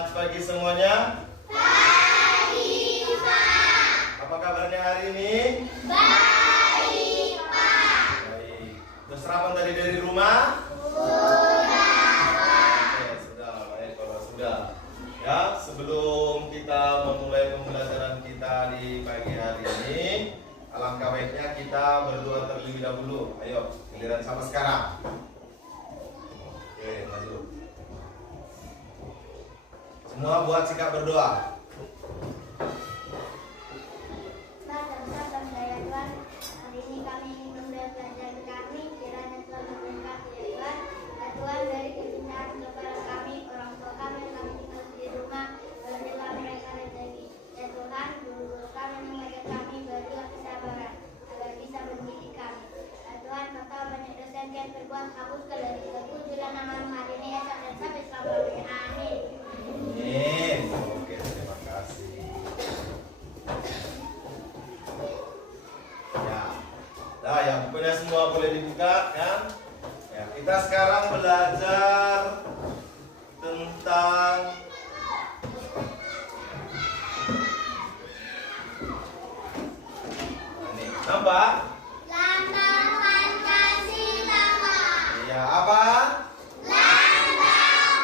Selamat pagi semuanya. Pagi, Pak. Apa kabarnya hari ini? Baik, Pak. Baik. Sudah sarapan tadi dari rumah? Sudah, Pak. Oke, sudah. Baik kalau sudah. Ya, sebelum kita memulai pembelajaran kita di pagi hari ini, alangkah baiknya kita berdoa terlebih dahulu. Ayo, giliran sama sekarang. Oke, maju. Semua buat sikap berdoa. Tuhan, daya Tuhan, hari ini kami ingin memulai pelajaran kami, kiranya Tuhan memberkati ya Tuhan. Ya Tuhan, dari kesucian kepada kami, orang tua kami yang kami tinggal di rumah, berdoa mereka rezeki. Ya Tuhan, guru-guru kami yang mengajar kami, berilah kesabaran agar bisa mendidik kami. Ya Tuhan, Kau tahu banyak dosa yang kami perbuat, hapuskan dari ketujuan nama hari ini, esok dan sampai selamanya. Amin. Amin. Oke, terima kasih. Ya, nah ya bukunya semua boleh dibuka kan? Ya, kita sekarang belajar tentang ini apa? Lambang Pancasila, Pak. Ya apa? Lambang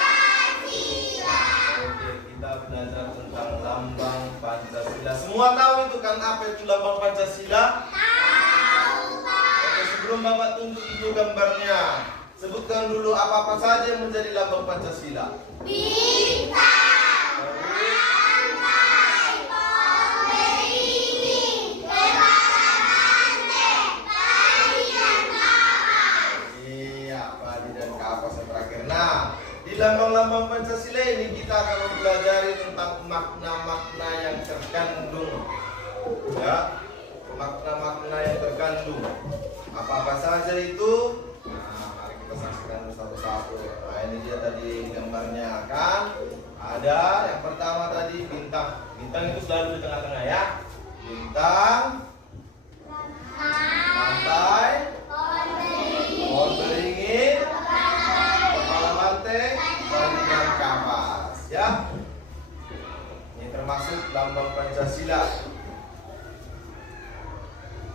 Pancasila. Oke, kita belajar tentang lambang Pancasila. Semua tahu itu kan apa itu lambang Pancasila? Tahu, Pak. Oke, sebelum Bapak tunjuk dulu gambarnya, sebutkan dulu apa-apa saja yang menjadi lambang Pancasila. Bintang, rantai, beringin, kebaran, padi dan kapas. Iya, padi dan kapas yang terakhir. Nah, di lambang-lambang Pancasila ini kita akan mempelajari tentang makna-makna yang terkandung. Ya, makna-makna yang terkandung. Apa-apa saja itu? Nah, mari kita saksikan satu-satu. Nah, ini dia tadi gambarnya kan. Ada yang pertama tadi bintang. Bintang itu selalu di tengah-tengah ya. Bintang, lantai, pohon beringin, kepala banteng, padi dan kapas. Ya, ini termasuk lambang Pancasila.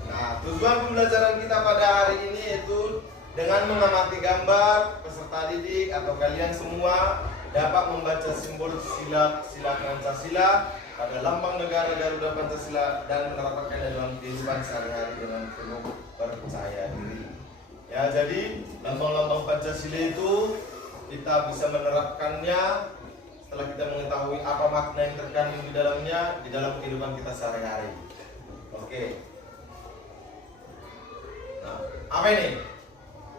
Nah, tujuan pembelajaran kita pada hari ini yaitu dengan mengamati gambar, peserta didik atau kalian semua dapat membaca simbol sila Pancasila pada lambang negara Garuda Pancasila dan menerapkannya dalam kehidupan sehari-hari dengan penuh percaya diri. Ya, jadi lambang-lambang Pancasila itu kita bisa menerapkannya setelah kita mengetahui apa makna yang terkandung di dalamnya di dalam kehidupan kita sehari-hari. Oke. Nah, apa ini?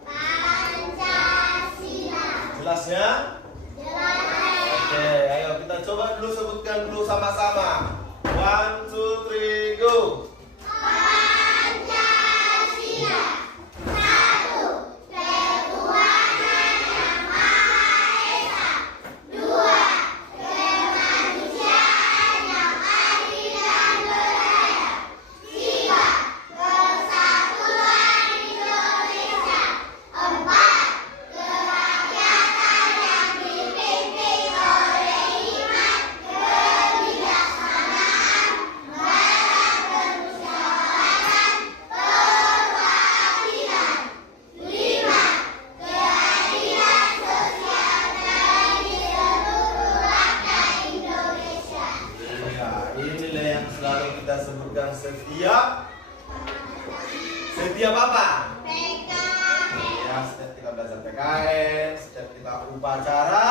Pancasila. Jelasnya? Jelas. Oke, ayo kita coba dulu sebutkan dulu sama-sama. 1, 2, 3, go. Pancasila. Satu, ketuhanan yang Maha Esa. Dua, kemanusiaan yang adil dan beradab. Tiga, persatuan Indonesia. Empat, kerakyatan yang dipimpin oleh hikmat, kebijaksanaan, dalam permusyawaratan, perwakilan. Lima, keadilan sosial bagi seluruh rakyat Indonesia. Ya, inilah yang selalu kita sebutkan setiap apa? PKN. Ya, setiap kita belajar PKN, setiap kita upacara.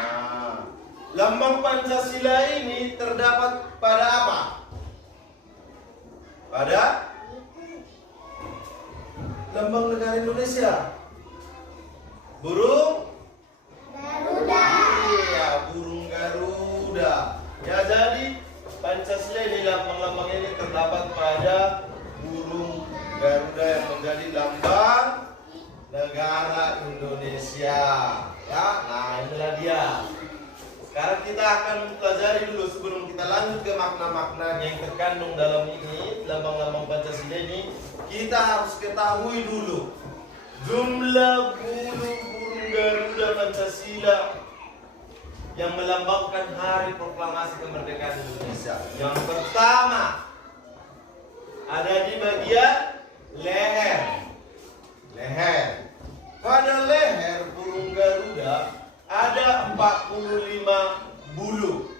Nah, lambang Pancasila ini terdapat pada apa? Pada lambang negara Indonesia. Burung? Garuda. Iya, burung Garuda. Ya, jadi Pancasila ini lambang-lambang ini terdapat pada burung Garuda yang menjadi lambang negara Indonesia. Ya, nah inilah dia. Sekarang kita akan pelajari dulu sebelum kita lanjut ke makna-maknanya yang terkandung dalam ini, lambang-lambang Pancasila ini. Kita harus ketahui dulu jumlah burung Garuda Pancasila yang melambangkan hari proklamasi kemerdekaan Indonesia. Yang pertama ada di bagian leher. Pada leher burung Garuda ada 45 bulu,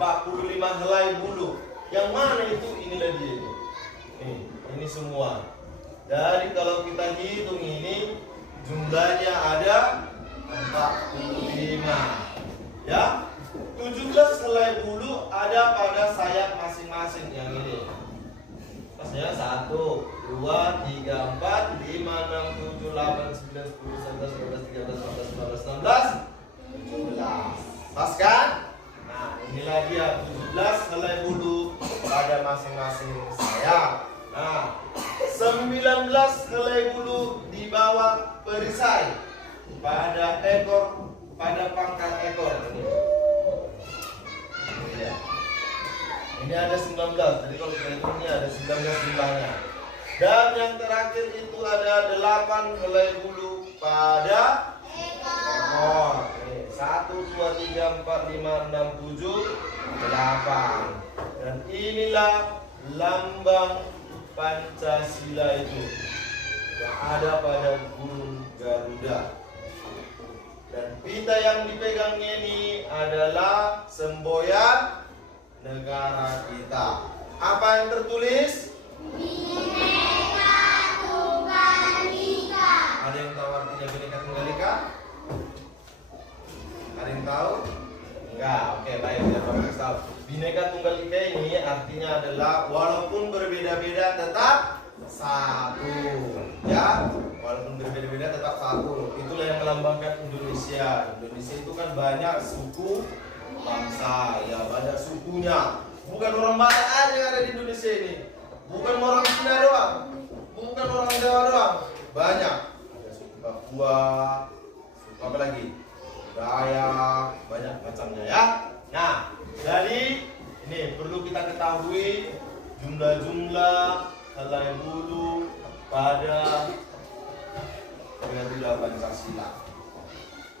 45 helai bulu. Yang mana itu? Inilah dia ini. Ini semua. Dari kalau kita hitung ini jumlahnya ada 45. Ya, 17 helai bulu ada pada sayap masing-masing yang ini. Maksudnya 1, 2, 3, 4, 5, 6, 7, 8, 9, 10, 11, 12, 13, 14, 15, 16, 17. Pas kan? Nah, inilah dia 17 helai bulu pada masing-masing sayap. Nah, 19 helai bulu di bawah perisai pada ekor, pada pangkal ekor ini. Ya. Ini ada 19. Jadi kalau kita hitung ini ada 19 jumlahnya. Dan yang terakhir itu ada 8 helai bulu pada ekor. 1, 2, 3, 4, 5, 6, 7, 8. Dan inilah lambang Pancasila itu yang ada pada burung Garuda. Dan pita yang dipegangnya ini adalah semboyan negara kita. Apa yang tertulis? Bhinneka Tunggal Ika. Ada yang tahu artinya Bhinneka Tunggal Ika? Ada yang tahu? Enggak. Oke, baik, biar Bapak tahu. Bhinneka Tunggal Ika ini artinya adalah walaupun berbeda-beda tetap satu. Ya, walaupun berbeda-beda tetap satu. Itulah yang melambangkan Indonesia. Indonesia itu kan banyak suku bangsa, ya banyak sukunya. Bukan orang Batak aja yang ada di Indonesia ini. Bukan orang Cina doang. Bukan orang Jawa doang. Banyak. Ada suku Papua, suku apa lagi? Dayak, banyak macamnya ya. Nah, jadi ini perlu kita ketahui jumlah-jumlah helai bulu pada Garuda Pancasila.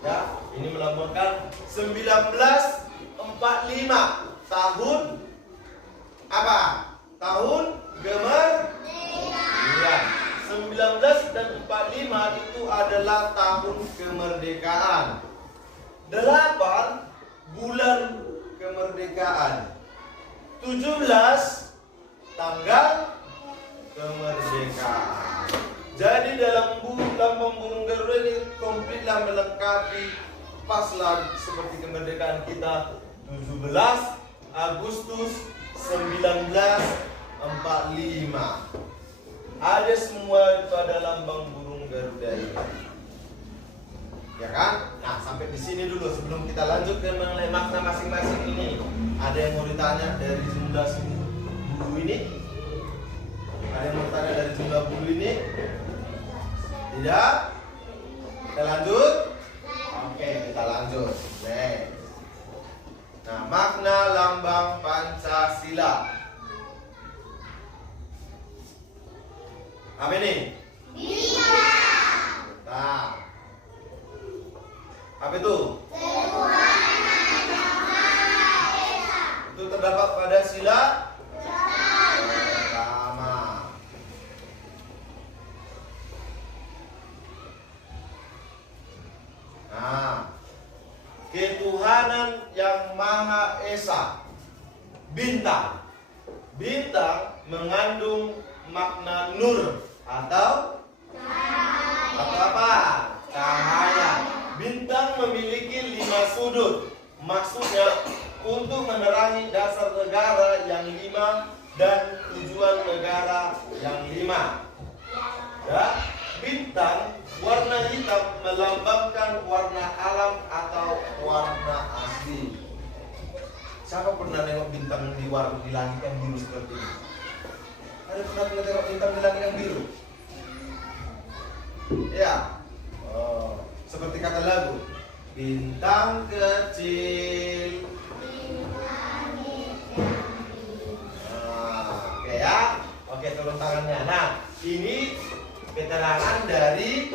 Ya, ini melambangkan 1945 tahun apa? Tahun kemerdekaan. 19 dan 45 itu adalah tahun kemerdekaan. 8 bulan kemerdekaan. 17 tanggal kemerdekaan. Jadi dalam lambang burung Garuda ini komplitlah melengkapi paslah seperti kemerdekaan kita 17 Agustus 1945. Ada semua pada lambang burung Garuda ini. Ya kan? Nah, sampai di sini dulu sebelum kita lanjut ke mengenai makna masing-masing ini. Ada yang mau ditanya dari jumlah bulu ini? Ada yang mau ditanya dari jumlah bulu ini? Tidak? Kita lanjut? Oke, kita lanjut. Next. Nah, makna lambang Pancasila. Apa ini? Nah, apa itu? Itu terdapat pada sila pertama. Nah, ketuhanan yang Maha Esa. Bintang. Bintang mengandung makna nur atau apa? Cahaya. Bintang memiliki 5 sudut. Maksudnya untuk menerangi dasar negara yang 5 dan tujuan negara yang 5. Ya, bintang warna hitam melambangkan warna alam atau warna asli. Siapa pernah nengok bintang di langit yang biru seperti ini? Ada pernah tengok bintang di langit yang biru? Ya. Oh, seperti kata lagu. Bintang kecil. Oke ya. Oke, turun tangannya. Nah, ini keterangan dari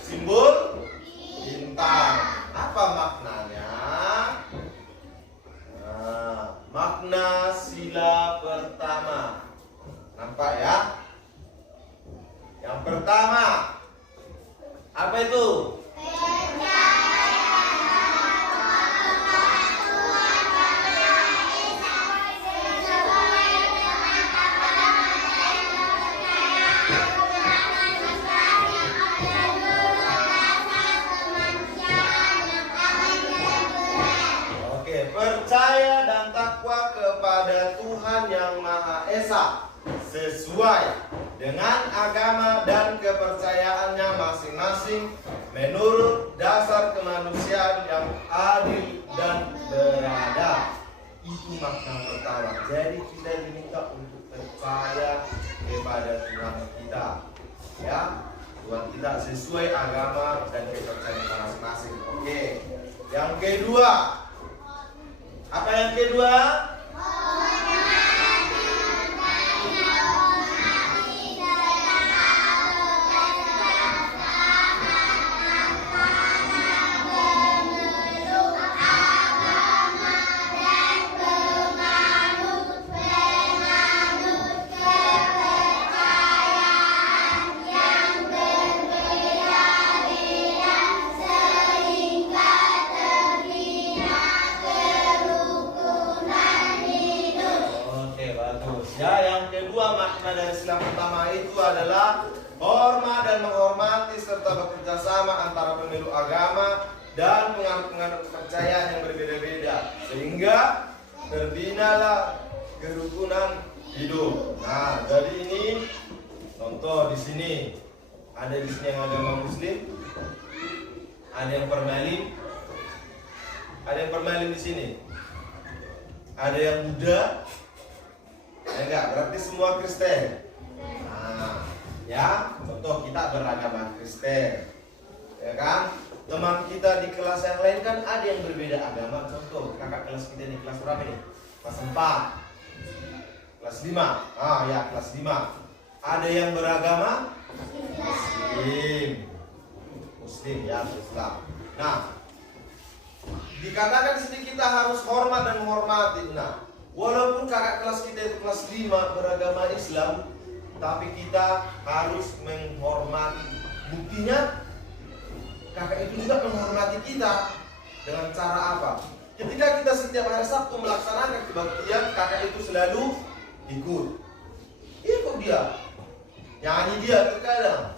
simbol bintang. bintang. Apa maknanya? Nah, makna sila pertama. Nampak ya? Yang pertama, apa itu? Percaya dan takwa kepada Tuhan yang Maha Esa sesuai dengan agama dan kepercayaannya masing-masing menurut dasar kemanusiaan yang adil dan beradab. Itu makna pertama. Jadi kita diminta untuk percaya kepada Tuhan kita, ya, Tuhan kita sesuai agama dan kepercayaan masing-masing. Oke. Yang kedua, apa yang kedua? Dari sila pertama itu adalah hormat dan menghormati serta bekerja sama antara pemeluk agama dan penganut-penganut kepercayaan yang berbeda-beda sehingga terbinalah kerukunan hidup. Nah, jadi ini contoh di sini ada di sini yang agama Muslim, ada yang permalin di sini, ada yang Buddha. Ya enggak, berarti semua Kristen. Nah, ya, contoh kita beragama Kristen. Ya kan? Teman kita di kelas yang lain kan ada yang berbeda agama. Contoh, kakak kelas kita di kelas berapa nih? Kelas 4. Kelas 5. Ah, ya, kelas 5. Ada yang beragama Muslim, ya, Islam. Nah, dikatakan sini kita harus hormat dan menghormati. Nah, walaupun kakak kelas kita itu kelas 5 beragama Islam, tapi kita harus menghormati. Buktinya kakak itu juga menghormati kita. Dengan cara apa? Ketika kita setiap hari Sabtu melaksanakan kebaktian, kakak itu selalu ikut dia, nyanyi dia terkadang,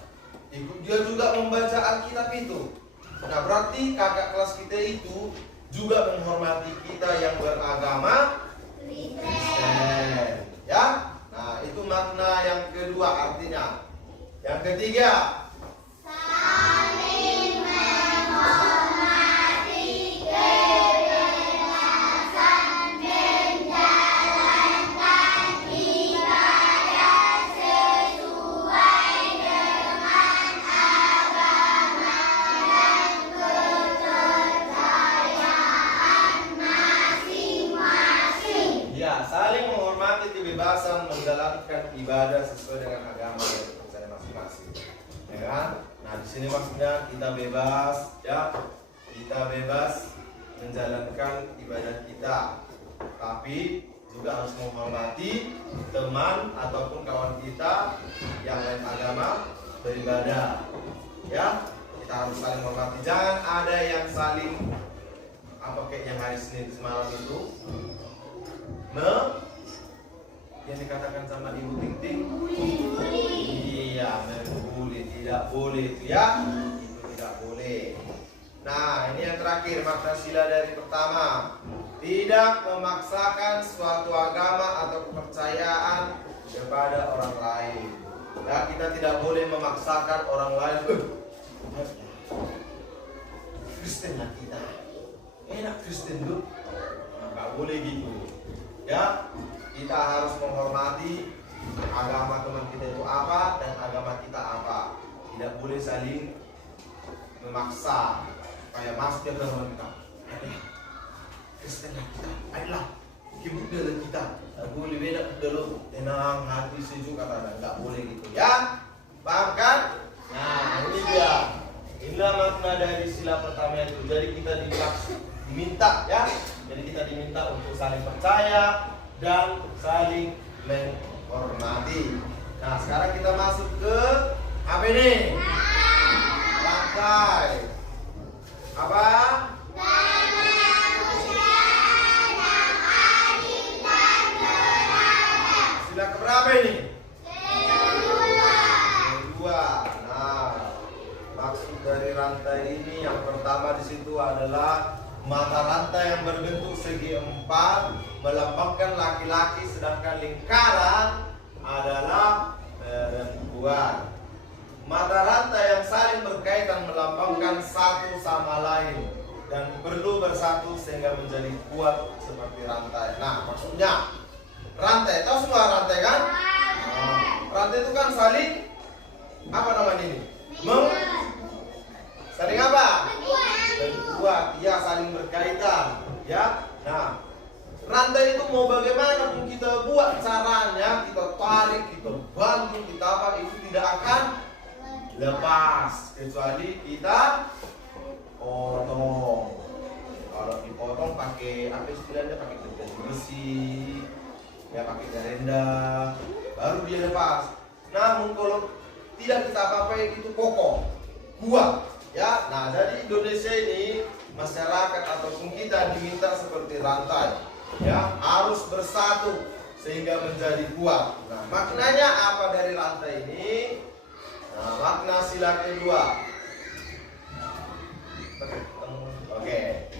ikut dia juga membaca Alkitab itu. Nah, berarti kakak kelas kita itu juga menghormati kita yang beragama Kristen, ya. Nah, itu makna yang kedua artinya. Yang ketiga, saling menghormati kebebasan menjalankan ibadah sesuai dengan agama dan kepercayaan masing-masing. Ya, saling menghormati kebebasan menjalankan ibadah sesuai dengan agama dan kepercayaan masing-masing. Ya kan? Nah, di sini maksudnya kita bebas, ya. Kita bebas menjalankan ibadah kita. Tapi juga harus menghormati teman ataupun kawan kita yang lain agama beribadah. Ya, kita harus saling menghormati. Jangan ada yang saling kayak yang hari Senin semalam itu yang dikatakan sama Ibu Ting Ting, iya, membuli, tidak boleh itu, ya, itu tidak boleh. Nah, ini yang terakhir makna sila dari pertama, tidak memaksakan suatu agama atau kepercayaan kepada orang lain. Ya, kita tidak boleh memaksakan orang lain. Kristen lah kita, enak Kristen tuh, nggak boleh gitu. Ya, kita harus menghormati agama teman kita itu apa dan agama kita apa. Tidak boleh saling memaksa supaya masuk ke dalam kita. Kristen lah kita, adalah Buddha lah kita. Tak boleh beda dulu, tenang hati sejuk kata, nggak boleh gitu, ya. Paham kan? Nah, ini dia. Inilah makna dari sila pertama itu. Jadi kita diminta ya. Jadi kita diminta untuk saling percaya dan saling menghormati. Nah, sekarang kita masuk ke apa ini? Rantai. Apa? Sila keberapa ini? Kedua. Nah, maksud dari rantai ini yang pertama di situ adalah mata rantai yang berbentuk segi empat melambangkan laki-laki, sedangkan lingkaran adalah perempuan. Mata rantai yang saling berkaitan melambangkan satu sama lain dan perlu bersatu sehingga menjadi kuat seperti rantai. Nah, maksudnya rantai, tahu semua rantai kan? Rantai itu kan saling apa namanya ini? Saling apa? Berkuat, ya, saling berkaitan, ya. Nah, rantai itu mau bagaimanapun kita buat caranya, kita tarik, kita bantu, kita apa, itu tidak akan lepas kecuali kita potong. Kalau dipotong pakai apa istilahnya, pakai gergaji besi, ya pakai gerenda, baru dia lepas. Namun kalau tidak kita apa-apain itu kokoh, kuat, ya. Nah, jadi Indonesia ini masyarakat ataupun kita diminta seperti rantai, ya, harus bersatu sehingga menjadi kuat. Nah, maknanya apa dari rantai ini? Nah, makna sila kedua. Oke.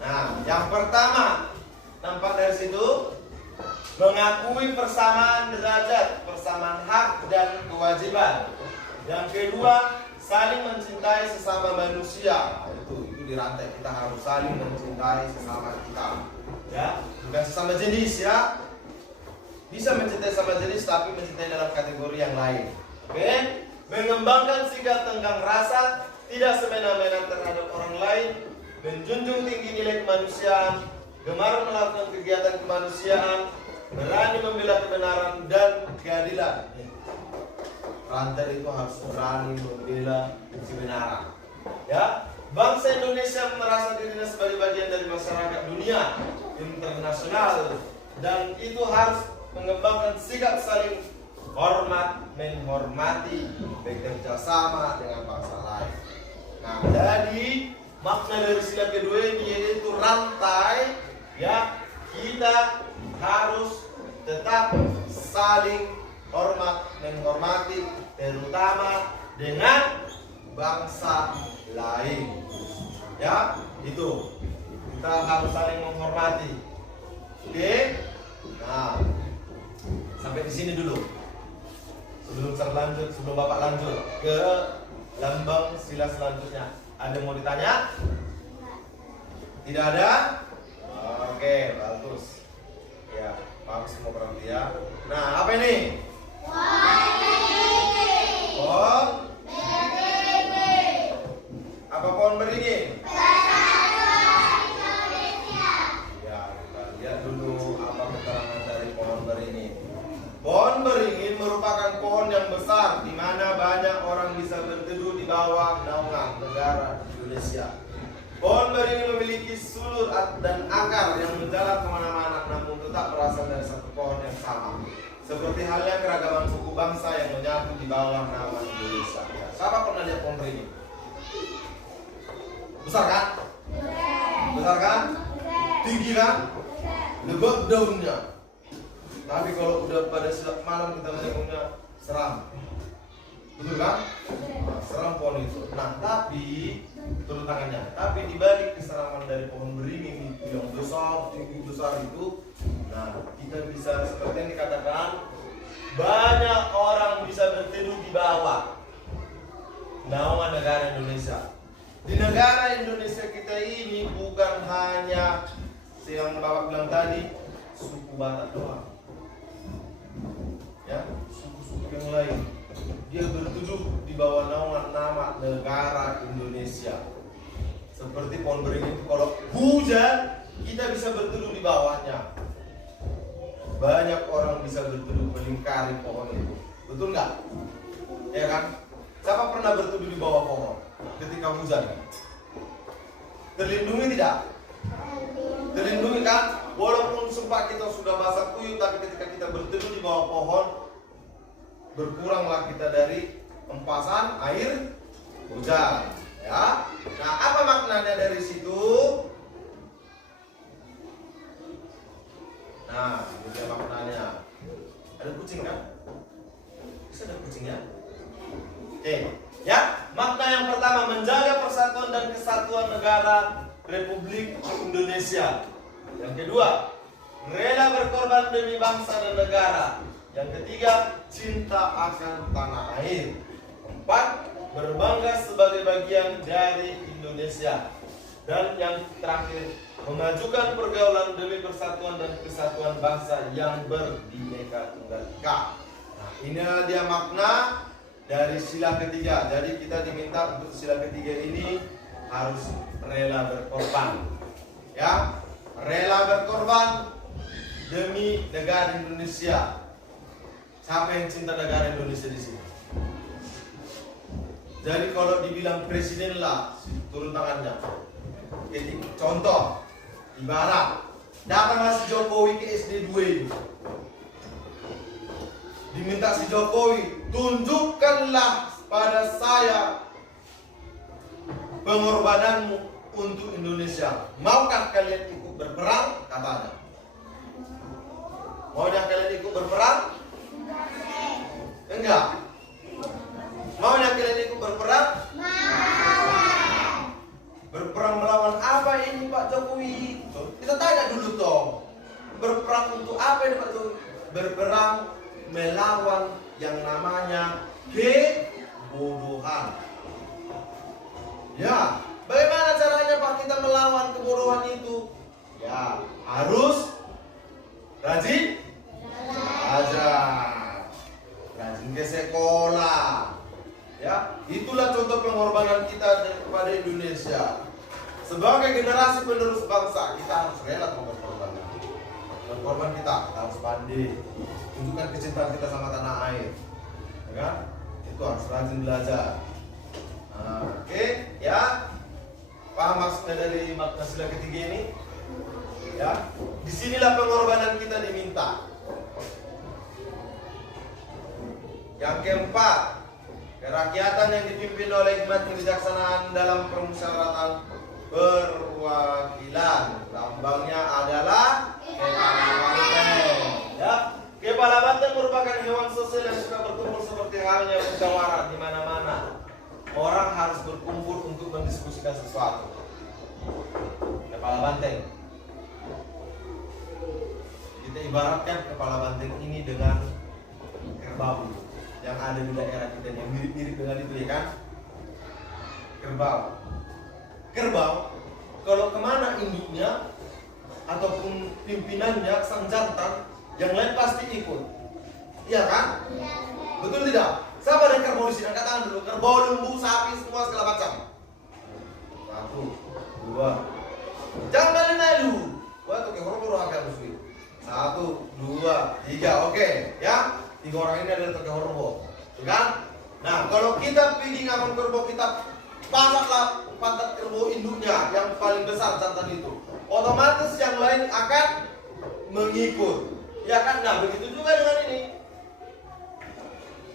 Nah, yang pertama nampak dari situ mengakui persamaan derajat, persamaan hak dan kewajiban. Yang kedua, saling mencintai sesama manusia. Nah, itu di rantai kita harus saling mencintai sesama kita. Ya, bukan sesama jenis ya. Bisa mencintai sama jenis tapi mencintai dalam kategori yang lain. Oke? Mengembangkan sikap tenggang rasa, tidak semena-mena terhadap orang lain, menjunjung tinggi nilai kemanusiaan, gemar melakukan kegiatan kemanusiaan, berani membela kebenaran dan keadilan. Rantai itu harus berani membela kebenaran. Ya, bangsa Indonesia merasa dirinya sebagai bagian dari masyarakat dunia internasional dan itu harus mengembangkan sikap saling hormat, menghormati, bekerja sama dengan bangsa lain. Nah, jadi makna dari sila kedua ini yaitu rantai, ya, kita harus tetap saling hormat, menghormati, terutama dengan bangsa lain. Ya, itu kita harus saling menghormati. Oke? Nah, sampai di sini dulu. Sebelum Bapak lanjut ke lambang sila selanjutnya, ada yang mau ditanya? Tidak ada? Oke, bagus. Ya, bagus semua perhatian. Nah, apa ini? Pohon beringin. Apa pohon beringin? Ya, kita lihat dulu apa keterangan dari pohon beringin. Pohon beringin merupakan pohon yang besar di mana banyak orang bisa berteduh di bawah naungan negara Indonesia. Pohon beringin memiliki sulur dan akar yang menjalar kemana-mana, namun tetap berasal dari satu pohon yang sama. Seperti halnya keragaman suku bangsa yang menyatu di bawah naungan Indonesia. Ya, siapa pernah lihat pohon beringin? Besar kan? Besar kan? Tinggi kan? Lebat daunnya. Tapi kalau udah pada siang malam kita menengoknya seram, betul kan? Nah, seram pohon itu. Nah, tapi turun tangannya. Tapi dibalik keseraman dari pohon beringin itu yang besar, tinggi besar itu, nah kita bisa seperti yang dikatakan banyak orang bisa berteduh di bawah naungan negara Indonesia. Di negara Indonesia kita ini bukan hanya yang Bapak bilang tadi suku Batak doang. Ya, suku-suku yang lain dia berteduh di bawah naungan nama negara Indonesia. Seperti pohon beringin itu kalau hujan kita bisa berteduh di bawahnya. Banyak orang bisa berteduh melingkari pohon itu. Betul nggak? Ya kan? Siapa pernah berteduh di bawah pohon? ketika hujan? Terlindungi tidak? Terlindungi kan? Walaupun sempat kita sudah basah kuyup, tapi ketika kita berteduh di bawah pohon, berkuranglah kita dari empasan air hujan. Ya. Nah, apa maknanya dari situ? Nah, ini dia maknanya. Ada kucing kan? Bisa ada kucingnya? Oke, ya. Makna yang pertama, menjaga persatuan dan kesatuan negara Republik Indonesia. Yang kedua, rela berkorban demi bangsa dan negara. Yang ketiga, cinta akan tanah air. Empat, berbangga sebagai bagian dari Indonesia. Dan yang terakhir, memajukan pergaulan demi persatuan dan kesatuan bangsa yang berbineka tunggal ika. Nah, ini dia makna dari sila ketiga. Jadi kita diminta untuk sila ketiga ini harus rela berkorban. Ya, rela berkorban demi negara Indonesia. Siapa yang cinta negara Indonesia di sini? Jadi kalau dibilang presiden lah, turun tangannya. Jadi, contoh, ibarat datanglah si Jokowi ke SD 2 itu. Diminta si Jokowi, tunjukkanlah pada saya pengorbananmu untuk Indonesia. Maukah kalian ikut berperang? Katanya. Maunya kalian ikut berperang? Enggak. Maunya kalian ikut berperang? Berperang melawan apa ini Pak Jokowi? Kita tanya dulu toh. Berperang untuk apa ini Pak Jokowi? Berperang melawan yang namanya kebodohan. Ya, bagaimana caranya Pak kita melawan kebodohan itu? Ya, harus rajin belajar, rajin ke sekolah. Ya, itulah contoh pengorbanan kita kepada Indonesia. Sebagai generasi penerus bangsa, kita harus rela berkorban. Berkorban kita harus pandai. Tunjukkan kecintaan kita sama tanah air. Ya kan? Itu harus rajin belajar. Nah, oke, ya. Paham maksudnya dari makna sila ketiga ini? Ya. Disinilah pengorbanan kita diminta. Yang keempat, kerakyatan yang dipimpin oleh hikmat kebijaksanaan dalam permusyawaratan perwakilan. Lambangnya adalah kepala banteng. Ya, kepala banteng merupakan hewan sosial yang suka berkumpul seperti halnya musyawarah di mana-mana. Orang harus berkumpul untuk mendiskusikan sesuatu. Kepala banteng. Kita ibaratkan kepala banteng ini dengan kerbau yang ada di daerah kita yang mirip-mirip dengan itu, ya kan? Kerbau kalau kemana induknya ataupun pimpinannya, sang jantan, yang lain pasti ikut, iya kan? Betul tidak? Siapa ada kerbau di sini? Angkat tangan dulu. Kerbau, lembu, sapi, semua segala macam. 1, 2. Jangan malu-malu. Wah, tuh kehoro-horo agak musuh. 1, 2, 3. Oke, ya. 3 orang ini adalah toke horbo, kan? Nah, kalau kita pergi ngaman kerbau, kita pasanglah pantat kerbau induknya yang paling besar jantan itu. Otomatis yang lain akan mengikut, ya kan? Nah, begitu juga dengan ini.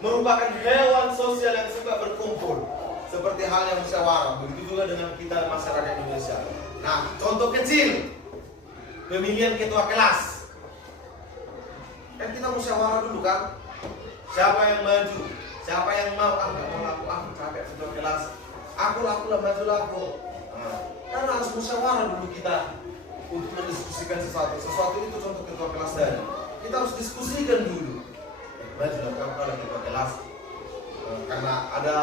Merupakan hewan sosial yang suka berkumpul, seperti halnya musyawarah. Begitu juga dengan kita masyarakat Indonesia. Nah, contoh kecil, pemilihan ketua kelas. Kan kita musyawarah dulu kan, siapa yang maju, siapa yang mau, aku capek ketua kelas, aku lah maju aku. Nah, kan harus musyawarah dulu kita untuk mendiskusikan sesuatu itu contoh ketua kelas tadi. Kita harus diskusikan dulu. Maju lah kalau ketua kelas, karena ada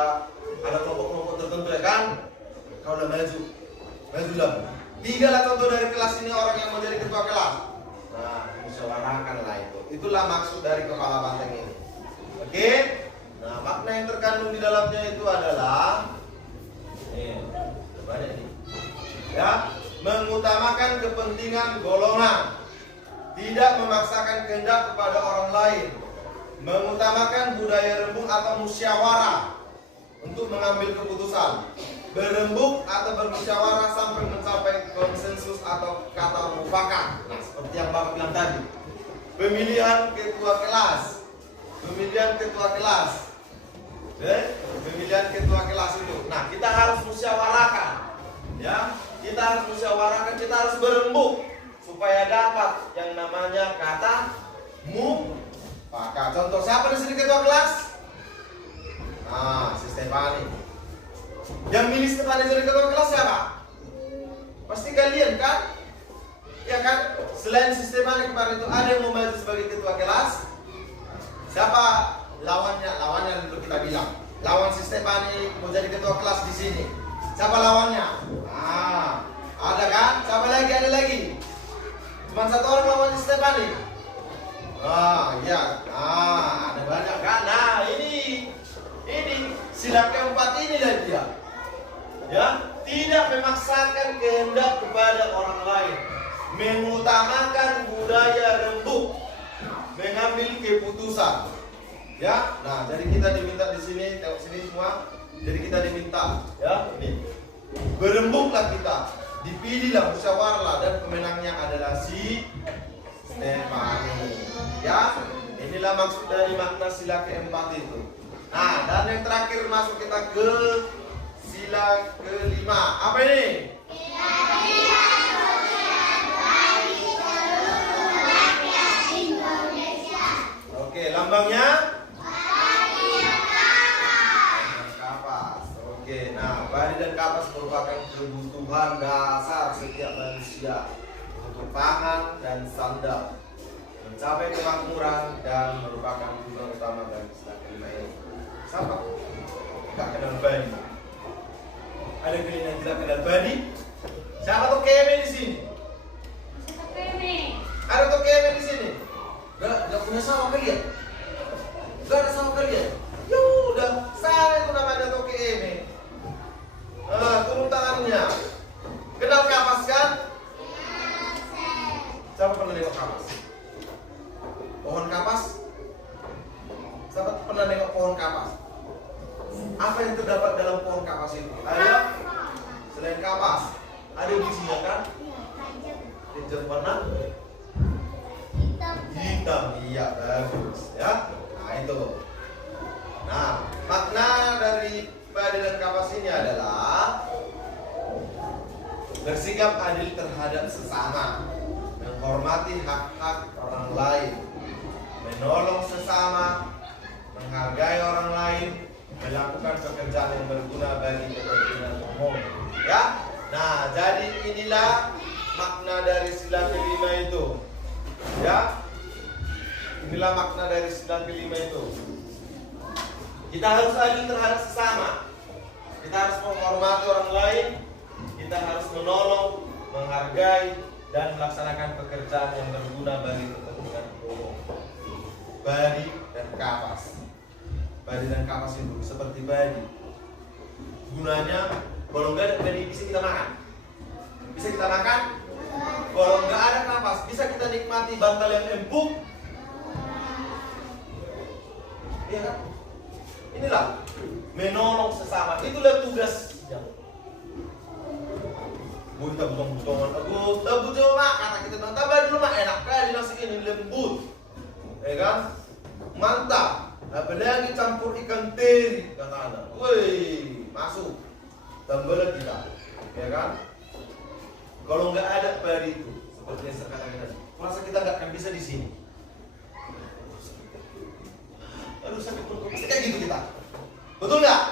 kelompok-kelompok tertentu, ya kan. Kalau udah majulah. 3 lah contoh dari kelas ini orang yang mau jadi ketua kelas. Nah, musyawarahkanlah itu. Itulah maksud dari kepala banteng ini. Oke? Nah, makna yang terkandung di dalamnya itu adalah banyak nih. Ya, mengutamakan kepentingan golongan, tidak memaksakan kehendak kepada orang lain, mengutamakan budaya rembuk atau musyawarah, untuk mengambil keputusan, berembuk atau bermusyawarah sampai mencapai konsensus atau kata mufakat. Nah, seperti yang Bapak bilang tadi, pemilihan ketua kelas, pemilihan ketua kelas, pemilihan ketua kelas itu. Nah, kita harus musyawarahkan, ya, kita harus musyawarahkan, kita harus berembuk supaya dapat yang namanya kata mufakat. Contoh siapa di sini ketua kelas? Nah, si Stefani. Yang milih Stefani jadi ketua kelas siapa? Pasti kalian kan? Ya kan? Selain si Stefani kemarin itu ada yang mau maju sebagai ketua kelas. Siapa lawannya? Lawannya dulu kita bilang. Lawan si Stefani mau jadi ketua kelas di sini. Siapa lawannya? Ah, ada kan? Siapa lagi? Ada lagi? Cuma satu orang lawan si Stefani. Ah, iya. Ah, ada banyak kan? Nah, ini sila keempat inilah dia. Ya, tidak memaksakan kehendak kepada orang lain, mengutamakan budaya rembuk, mengambil keputusan. Ya, nah jadi kita diminta di sini, tengok sini semua. Jadi kita diminta, ya, ini berembuklah kita, dipilihlah, musyawarah, dan pemenangnya adalah si Stefani. Ya, inilah maksud dari makna sila keempat itu. Nah, dan yang terakhir masuk kita ke sila kelima. Apa ini? Oke, lambangnya? Kapas. Oke, nah, badi dan kapas merupakan kebutuhan dasar setiap manusia untuk pangan dan sandal, mencapai kemakmuran, dan merupakan tujuan utama dari sila kelima ini. Siapa? Gak kenal badi. Ada kalian yang tidak kenal badi? Siapa tuh keme di sini? Ada tuh keme di sini? Gak punya sawah kalian? Gak ada sawah kalian? Ya udah, saya itu namanya tuh keme. Turun tangannya. Kenal kapas kan? Siapa pernah nengok kapas? Pohon kapas? Siapa pernah nengok pohon kapas? Apa yang terdapat dalam pohon kapas itu? Ada selain kapas, ada bijinya kan? Hijau warna hitam. Iya, bagus ya. Nah itu. Nah, makna dari badi dan kapas ini adalah bersikap adil terhadap sesama, menghormati hak-hak orang lain, menolong sesama, menghargai orang lain, melakukan pekerjaan yang berguna bagi kepentingan umum. Ya, nah jadi inilah makna dari sila kelima itu. Ya, inilah makna dari sila kelima itu. Kita harus adil terhadap sesama. Kita harus menghormati orang lain. Kita harus menolong, menghargai, dan melaksanakan pekerjaan yang berguna bagi kepentingan umum. Badi dan kapas. Badi dan kapas itu seperti badi. Gunanya, kalau nggak ada badi bisa kita makan. Bisa kita makan. Kalau nggak ada kapas, bisa kita nikmati bantal yang empuk. Iya kan? Inilah menolong sesama. Itulah tugasnya. Bu kita butung-butungan, bu coba kata kita bilang tambah dulu mah enak kali nasi ini lembut, ya kan? Mantap. Apalagi campur ikan teri kata anak. Woi, masuk. Tambah lagi kita, ya kan? Kalau nggak ada badi itu, seperti yang saya katakan tadi, masa kita nggak akan bisa di sini. Aduh sakit perut, pasti kayak gitu kita. Betul nggak?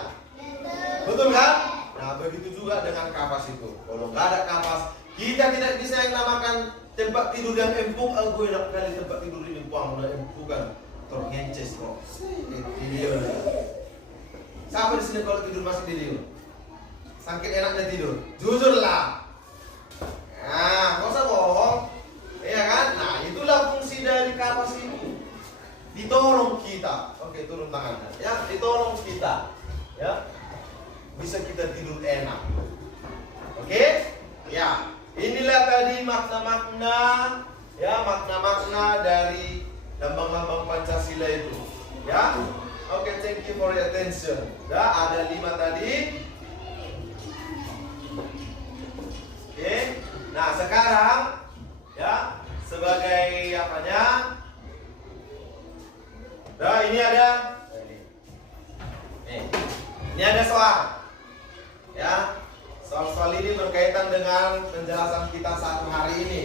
Betul kan? Nah begitu juga dengan kapas itu. Kalau nggak ada kapas, kita tidak bisa yang namakan tempat tidur yang empuk. Aku enak kali tempat tidur ini buang udah empuk kan. Tergences kok. Video. Siapa di sini kalau tidur masih video? Saking enaknya tidur. Jujur lah. Nah, nggak usah bohong. Iya kan? Nah itulah fungsi dari kapas ini. Ditolong kita. Oke, turun tangannya. Ya, ditolong kita. Ya. Bisa kita tidur enak. Oke? Ya. Inilah tadi makna-makna, ya, makna-makna dari lambang-lambang Pancasila itu. Ya. Oke, thank you for your attention. Dah ada 5 tadi. Oke. Nah, sekarang ya sebagai apanya? Nah, ini ada ini ada soal. Ya. Soal-soal ini berkaitan dengan penjelasan kita satu hari ini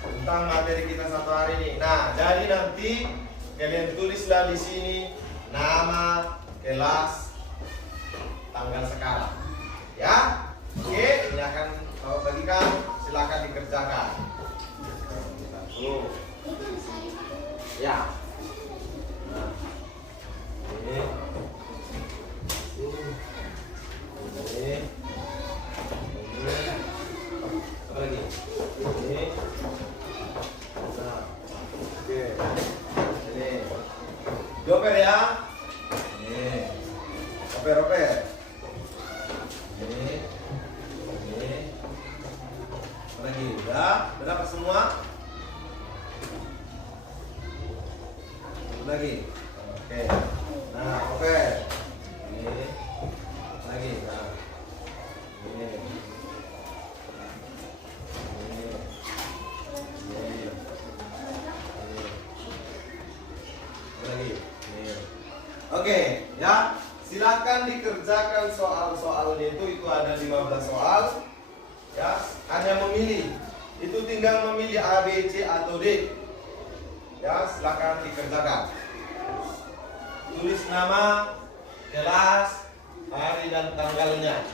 tentang materi kita satu hari ini. Nah, jadi nanti kalian tulislah di sini nama, kelas, tanggal sekarang. Ya. Oke, ini akan saya bagikan, silakan dikerjakan. Ya. Nah. Ini. Apa lagi? Ini. Nah. Oke. Ini. Dioper ya. Ini. Oper. Ini. Apa lagi? Udah dapat semua? Apa lagi? Oke. Nah, oper. Ini. Lagi. Nah. Ini. Oke, ya. Silakan dikerjakan soal-soalnya itu ada 15 soal. Ya, hanya memilih. Itu tinggal memilih A, B, C atau D. Ya, silakan dikerjakan. Tulis nama, kelas, hari dan tanggalnya.